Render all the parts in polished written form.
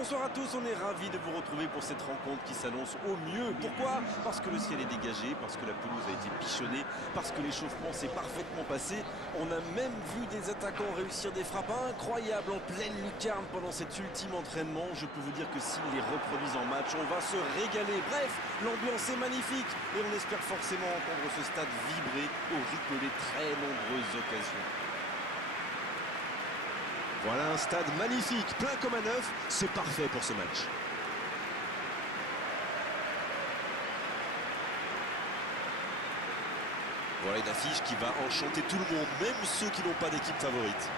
Bonsoir à tous, on est ravis de vous retrouver pour cette rencontre qui s'annonce au mieux. Pourquoi? Parce que le ciel est dégagé, parce que la pelouse a été pichonnée, parce que l'échauffement s'est parfaitement passé. On a même vu des attaquants réussir des frappes incroyables en pleine lucarne pendant cet ultime entraînement. Je peux vous dire que s'ils les reproduisent en match, on va se régaler. Bref, l'ambiance est magnifique et on espère forcément entendre ce stade vibrer au rythme des très nombreuses occasions. Voilà un stade magnifique, plein comme à neuf, c'est parfait pour ce match. Voilà une affiche qui va enchanter tout le monde, même ceux qui n'ont pas d'équipe favorite.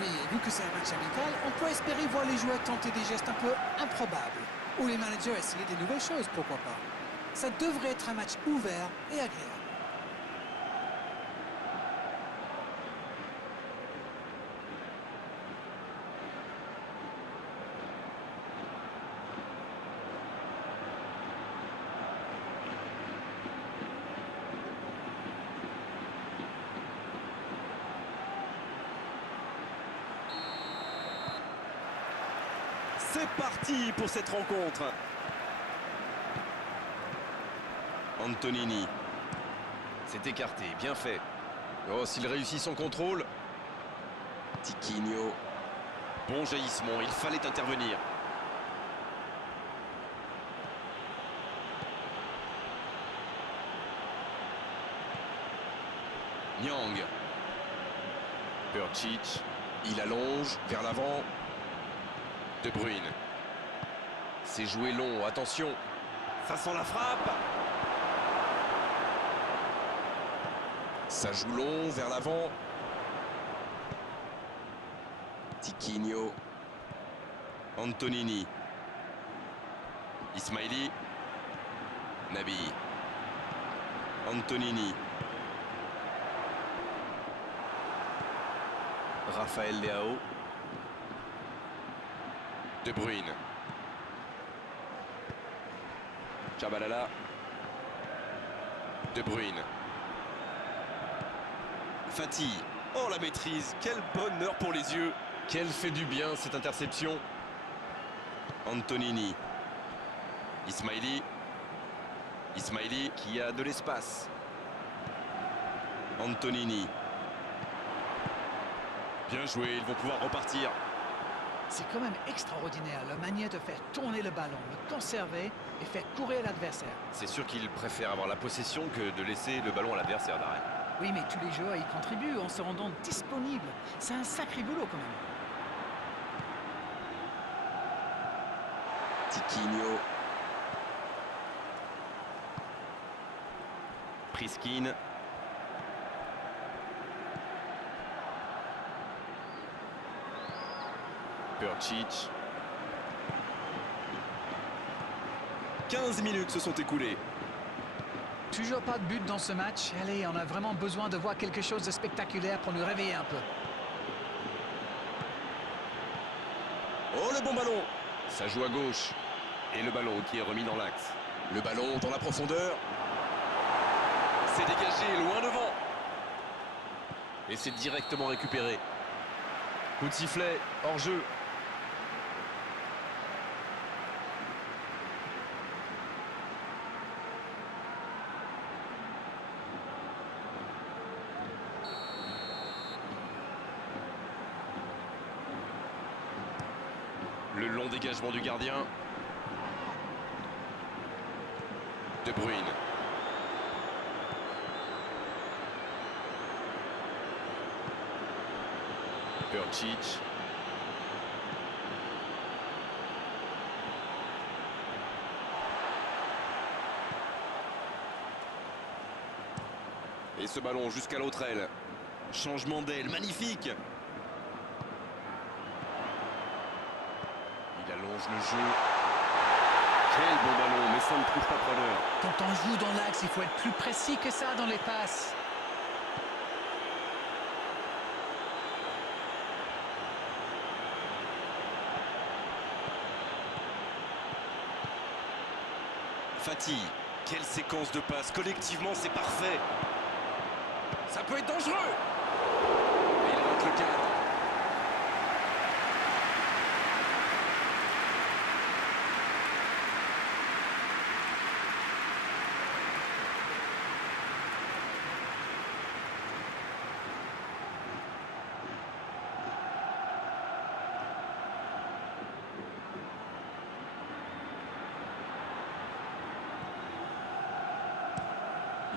Oui, et vu que c'est un match amical, on peut espérer voir les joueurs tenter des gestes un peu improbables. Ou les managers essayer des nouvelles choses, pourquoi pas. Ça devrait être un match ouvert et agréable. C'est parti pour cette rencontre. Antonini. C'est écarté, bien fait. Oh, s'il réussit son contrôle. Tiquinho. Bon jaillissement, il fallait intervenir. Nyang. Percic. Il allonge vers l'avant. De Bruyne. C'est joué long, attention. Ça sent la frappe. Ça joue long vers l'avant. Tiquinho. Antonini. Ismaili. Nabi. Antonini. Raphaël Leao. De Bruyne. Chabalala. De Bruyne. Fati. Oh la maîtrise, quel bonheur pour les yeux. Quelle fait du bien cette interception. Antonini. Ismaili. Ismaili qui a de l'espace. Antonini. Bien joué, ils vont pouvoir repartir. C'est quand même extraordinaire la manière de faire tourner le ballon, le conserver et faire courir l'adversaire. C'est sûr qu'il préfère avoir la possession que de laisser le ballon à l'adversaire d'arrêt. Oui, mais tous les joueurs y contribuent en se rendant disponibles. C'est un sacré boulot quand même. Tiquinho. Priskin. Percic. 15 minutes se sont écoulées. Toujours pas de but dans ce match. Allez, on a vraiment besoin de voir quelque chose de spectaculaire pour nous réveiller un peu. Oh, le bon ballon. Ça joue à gauche. Et le ballon qui est remis dans l'axe. Le ballon dans la profondeur. C'est dégagé, loin devant. Et c'est directement récupéré. Coup de sifflet, hors jeu. Le long dégagement du gardien. De Bruyne. Percic. Et ce ballon jusqu'à l'autre aile. Changement d'aile, magnifique. Il allonge le jeu. Quel bon ballon, mais ça ne trouve pas preneur. Quand on joue dans l'axe, il faut être plus précis que ça dans les passes. Fati, quelle séquence de passes. Collectivement, c'est parfait. Ça peut être dangereux. Et il rate le cadre.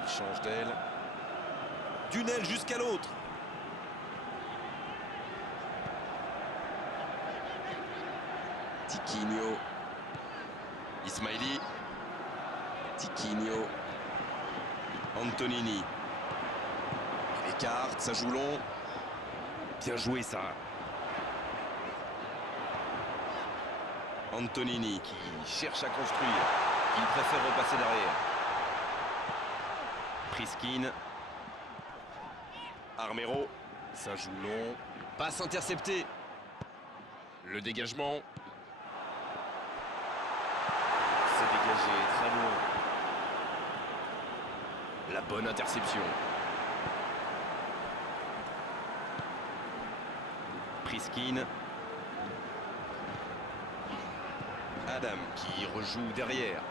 Il change d'aile. D'une aile jusqu'à l'autre. Tiquinho. Ismaili. Tiquinho. Antonini. Il écarte, ça joue long. Bien joué ça. Antonini qui cherche à construire. Il préfère repasser derrière. Priskin. Armero. Ça joue long. Passe interceptée. Le dégagement. C'est dégagé, très loin. La bonne interception. Priskin. Adam qui rejoue derrière.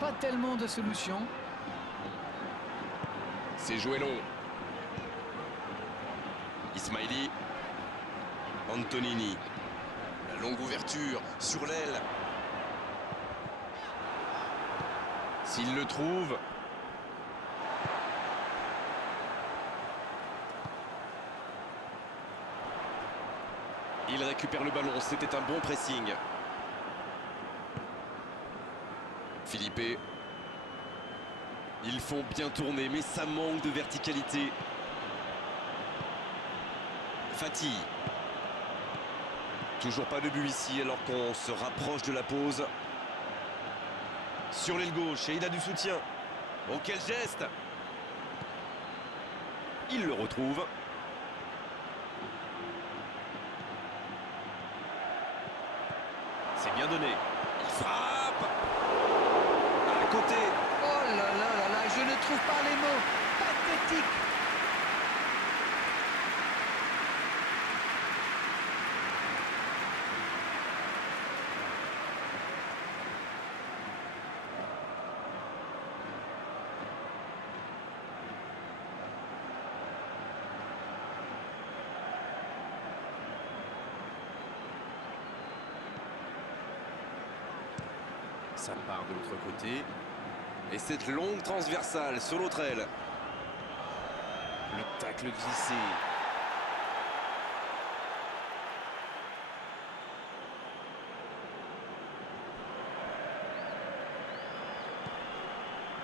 Pas tellement de solutions. C'est joué long. Ismaili. Antonini. La longue ouverture sur l'aile. S'il le trouve. Il récupère le ballon, c'était un bon pressing. Philippe. Ils font bien tourner, mais ça manque de verticalité. Fati. Toujours pas de but ici alors qu'on se rapproche de la pause. Sur l'aile gauche et il a du soutien. Oh quel geste! Il le retrouve. C'est bien donné. Il frappe. À côté. Oh là là là là, je ne trouve pas les mots. Pathétique. Ça part de l'autre côté. Et cette longue transversale sur l'autre aile. Le tacle glissé.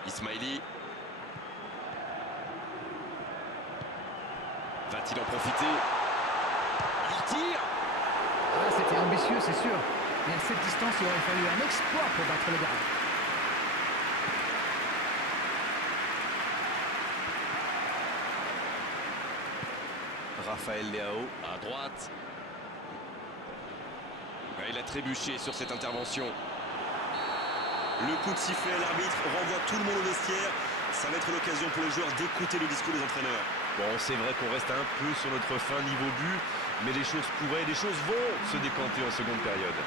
Ismaili. Va-t-il en profiter? Il tire. Ah, c'était ambitieux, c'est sûr. Mais à cette distance, il aurait fallu un exploit pour battre le gardien. Raphaël Leao. À droite. Il a trébuché sur cette intervention. Le coup de sifflet à l'arbitre renvoie tout le monde au vestiaire. Ça va être l'occasion pour les joueurs d'écouter le discours des entraîneurs. Bon, c'est vrai qu'on reste un peu sur notre fin niveau but, mais les choses pourraient, les choses vont se décanter en seconde période.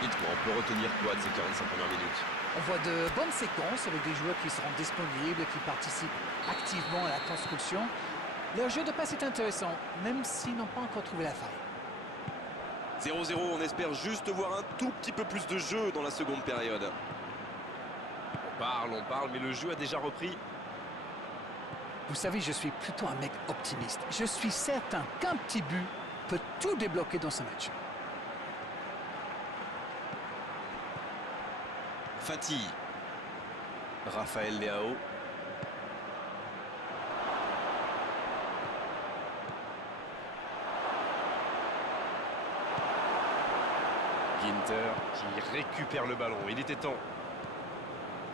Dites-moi, on peut retenir quoi de ces 45 premières minutes? On voit de bonnes séquences avec des joueurs qui seront disponibles, qui participent activement à la construction. Leur jeu de passe est intéressant, même s'ils n'ont pas encore trouvé la faille. 0-0, on espère juste voir un tout petit peu plus de jeu dans la seconde période. On parle, mais le jeu a déjà repris. Vous savez, je suis plutôt un mec optimiste. Je suis certain qu'un petit but peut tout débloquer dans ce match. Fati. Raphaël Leao. Ginter qui récupère le ballon. Il était temps.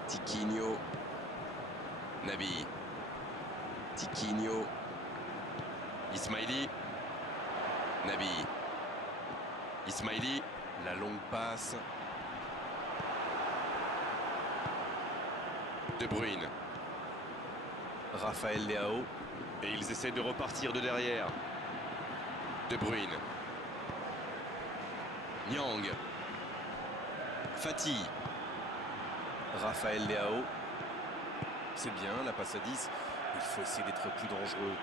Tiquinho. Nabi. Tiquinho. Ismaili. Nabi. Ismaili. La longue passe. De Bruyne. Raphaël Leao. Et ils essaient de repartir de derrière. De Bruyne. Nyang. Fati. Raphaël Leao. C'est bien, la passe à 10. Il faut essayer d'être plus dangereux.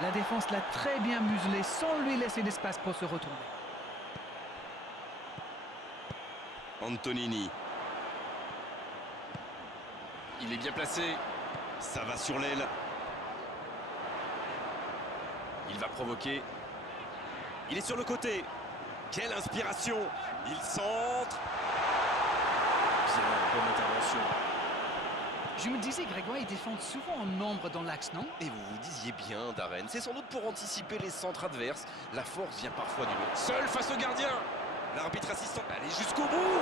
La défense l'a très bien muselé sans lui laisser d'espace pour se retourner. Antonini. Il est bien placé. Ça va sur l'aile. Il va provoquer. Il est sur le côté. Quelle inspiration. Il centre. Bien, bonne intervention. Je me disais, Grégoire, ils défendent souvent en nombre dans l'axe, non? Et vous vous disiez bien, Darren, c'est sans doute pour anticiper les centres adverses. La force vient parfois du long. Seul face au gardien. L'arbitre assistant, allez jusqu'au bout.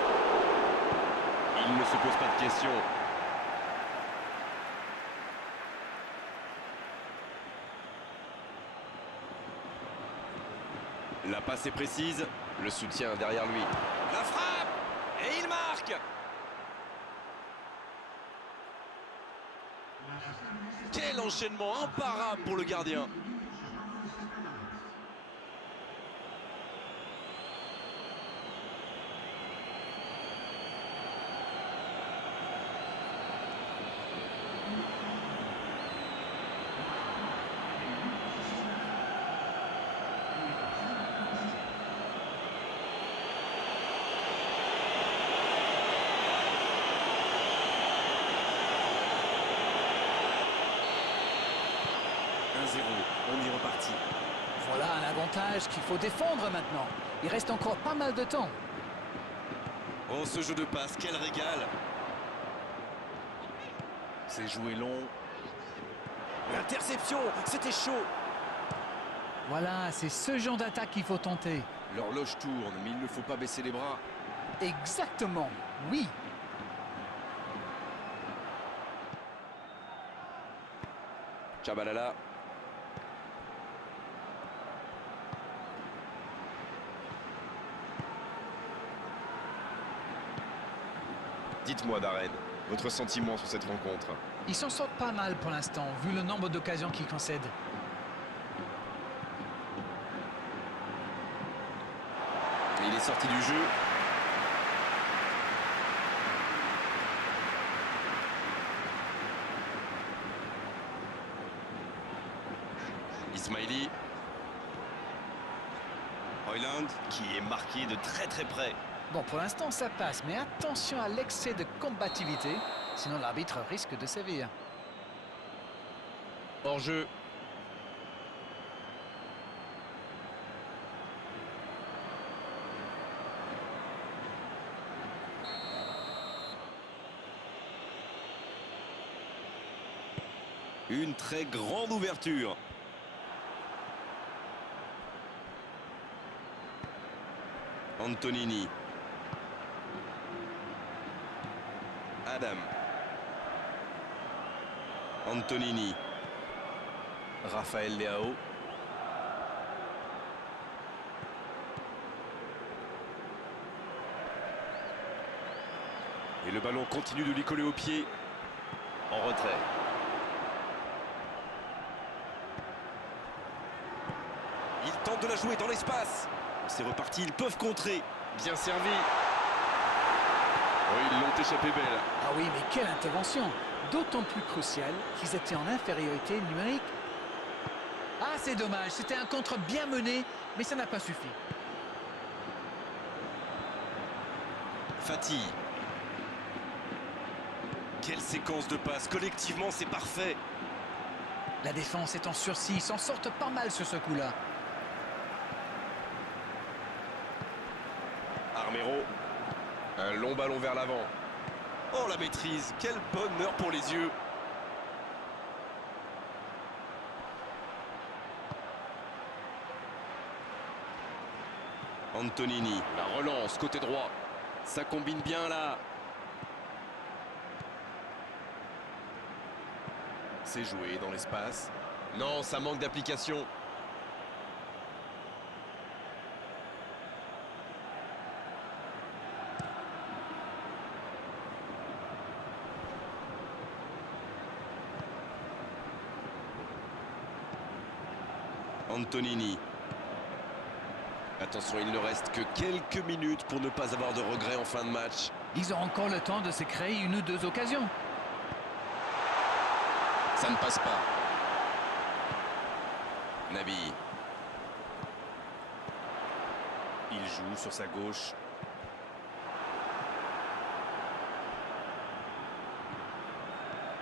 Il ne se pose pas de questions. La passe est précise. Le soutien derrière lui. La frappe. Et il marque. Quel enchaînement imparable pour le gardien. On est reparti. Voilà un avantage qu'il faut défendre maintenant. Il reste encore pas mal de temps. Oh, ce jeu de passe, quel régal. C'est joué long. L'interception, c'était chaud. Voilà, c'est ce genre d'attaque qu'il faut tenter. L'horloge tourne, mais il ne faut pas baisser les bras. Exactement, oui. Chabalala. Dites-moi, Darren, votre sentiment sur cette rencontre? Ils s'en sortent pas mal pour l'instant, vu le nombre d'occasions qu'ils concèdent. Il est sorti du jeu. Ismaili. Hoyland qui est marqué de très très près. Bon, pour l'instant, ça passe, mais attention à l'excès de combativité, sinon l'arbitre risque de sévir. Hors-jeu. Une très grande ouverture. Antonini. Adam. Antonini. Raphaël Leao. Et le ballon continue de lui coller au pied. En retrait. Il tente de la jouer dans l'espace. C'est reparti, ils peuvent contrer. Bien servi. Oh, ils l'ont échappé belle. Ah oui, mais quelle intervention! D'autant plus cruciale qu'ils étaient en infériorité numérique. Ah, c'est dommage, c'était un contre bien mené, mais ça n'a pas suffi. Fati. Quelle séquence de passes. Collectivement, c'est parfait. La défense est en sursis, ils s'en sortent pas mal sur ce coup-là. Armero. Un long ballon vers l'avant. Oh, la maîtrise. Quel bonheur pour les yeux. Antonini. La relance, côté droit. Ça combine bien là. C'est joué dans l'espace. Non, ça manque d'application. Antonini. Attention, il ne reste que quelques minutes pour ne pas avoir de regrets en fin de match. Ils ont encore le temps de se créer une ou deux occasions. Ça ne passe pas. Nabi. Il joue sur sa gauche.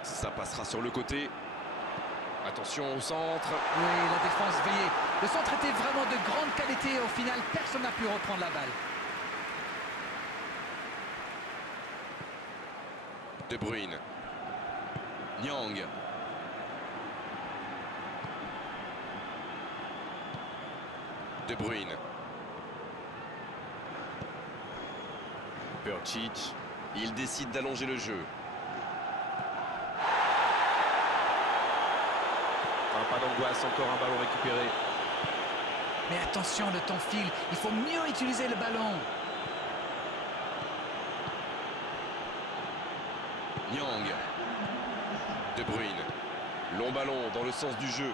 Ça passera sur le côté. Attention au centre. Oui, la défense veillait. Le centre était vraiment de grande qualité et au final, personne n'a pu reprendre la balle. De Bruyne. Nyang. De Bruyne. Percic. Il décide d'allonger le jeu. Pas d'angoisse, encore un ballon récupéré. Mais attention, le temps file. Il faut mieux utiliser le ballon. Nyang. De Bruyne. Long ballon dans le sens du jeu.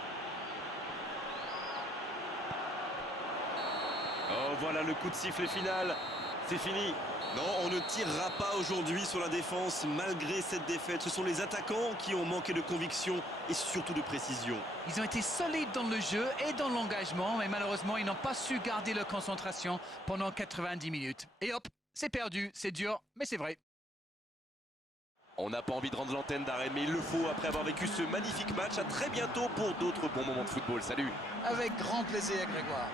Oh, voilà le coup de sifflet final. C'est fini. Non, on ne tirera pas aujourd'hui sur la défense malgré cette défaite. Ce sont les attaquants qui ont manqué de conviction et surtout de précision. Ils ont été solides dans le jeu et dans l'engagement, mais malheureusement, ils n'ont pas su garder leur concentration pendant 90 minutes. Et hop, c'est perdu, c'est dur, mais c'est vrai. On n'a pas envie de rendre l'antenne d'arrêt, mais il le faut après avoir vécu ce magnifique match. À très bientôt pour d'autres bons moments de football. Salut! Avec grand plaisir, Grégoire.